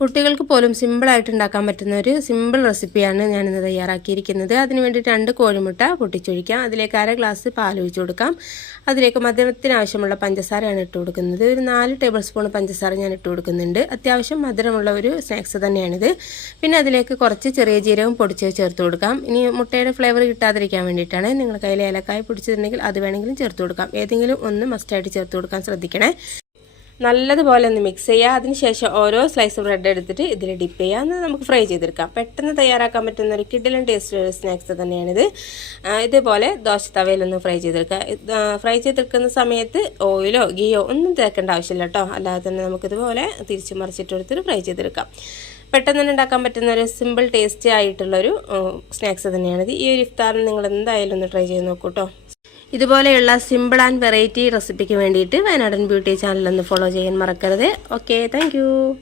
കുട്ടികൾക്ക് പോലും സിമ്പിളായിട്ട് ഉണ്ടാക്കാൻ പറ്റുന്ന ഒരു സിമ്പിൾ റെസിപ്പിയാണ് ഞാനിന്ന് തയ്യാറാക്കിയിരിക്കുന്നത്. അതിന് വേണ്ടി 2 കോഴിമുട്ട പൊട്ടിച്ചൊഴിക്കാം. അതിലേക്ക് 1/2 ഗ്ലാസ് പാൽ ഒഴിച്ചു കൊടുക്കാം. അതിലേക്ക് മധുരത്തിന് ആവശ്യമുള്ള പഞ്ചസാരയാണ് ഇട്ട് കൊടുക്കുന്നത്. ഒരു 4 ടേബിൾ സ്പൂൺ പഞ്ചസാര ഞാൻ ഇട്ട് കൊടുക്കുന്നുണ്ട്. അത്യാവശ്യം മധുരമുള്ള ഒരു സ്നാക്സ് തന്നെയാണിത്. പിന്നെ അതിലേക്ക് കുറച്ച് ചെറിയ ജീരകം പൊടിച്ച് ചേർത്ത് കൊടുക്കാം. ഇനി മുട്ടയുടെ ഫ്ലേവർ കിട്ടാതിരിക്കാൻ വേണ്ടിയിട്ടാണ്. നിങ്ങളുടെ കയ്യിൽ ഏലക്കായ പൊടിച്ചിട്ടുണ്ടെങ്കിൽ അത് വേണമെങ്കിലും ചേർത്ത് കൊടുക്കാം. ഏതെങ്കിലും ഒന്ന് മസ്റ്റായിട്ട് ചേർത്ത് കൊടുക്കാൻ ശ്രദ്ധിക്കണേ. നല്ലതുപോലെ ഒന്ന് മിക്സ് ചെയ്യുക. അതിനുശേഷം ഓരോ സ്ലൈസ് ബ്രെഡ് എടുത്തിട്ട് ഇതിൽ ഡിപ്പ് ചെയ്യുക. എന്ന് നമുക്ക് ഫ്രൈ ചെയ്തെടുക്കാം. പെട്ടെന്ന് തയ്യാറാക്കാൻ പറ്റുന്ന ഒരു കിഡിലും ടേസ്റ്റ് സ്നാക്സ് തന്നെയാണിത്. ഇതേപോലെ ദോശ തവയിലൊന്ന് ഫ്രൈ ചെയ്തെടുക്കുക. ഫ്രൈ ചെയ്തെടുക്കുന്ന സമയത്ത് ഓയിലോ ഗീയോ ഒന്നും തേക്കേണ്ട ആവശ്യമില്ല കേട്ടോ. അല്ലാതെ തന്നെ നമുക്കിതുപോലെ തിരിച്ച് മറിച്ചിട്ടെടുത്തിട്ട് ഫ്രൈ ചെയ്തെടുക്കാം. പെട്ടെന്ന് തന്നെ ഉണ്ടാക്കാൻ പറ്റുന്ന ഒരു സിമ്പിൾ ടേസ്റ്റി ആയിട്ടുള്ളൊരു സ്നാക്സ് തന്നെയാണിത്. ഈ ഒരു ഇഫ്താറിന് നിങ്ങൾ എന്തായാലും ഒന്ന് ട്രൈ ചെയ്ത് നോക്കൂ കേട്ടോ. ഇതുപോലെയുള്ള സിമ്പിൾ ആൻഡ് വെറൈറ്റി റെസിപ്പിക്ക് വേണ്ടിയിട്ട് വയനാടൻ ബ്യൂട്ടി ചാനൽ ഒന്ന് ഫോളോ ചെയ്യാൻ മറക്കരുത്. Okay, thank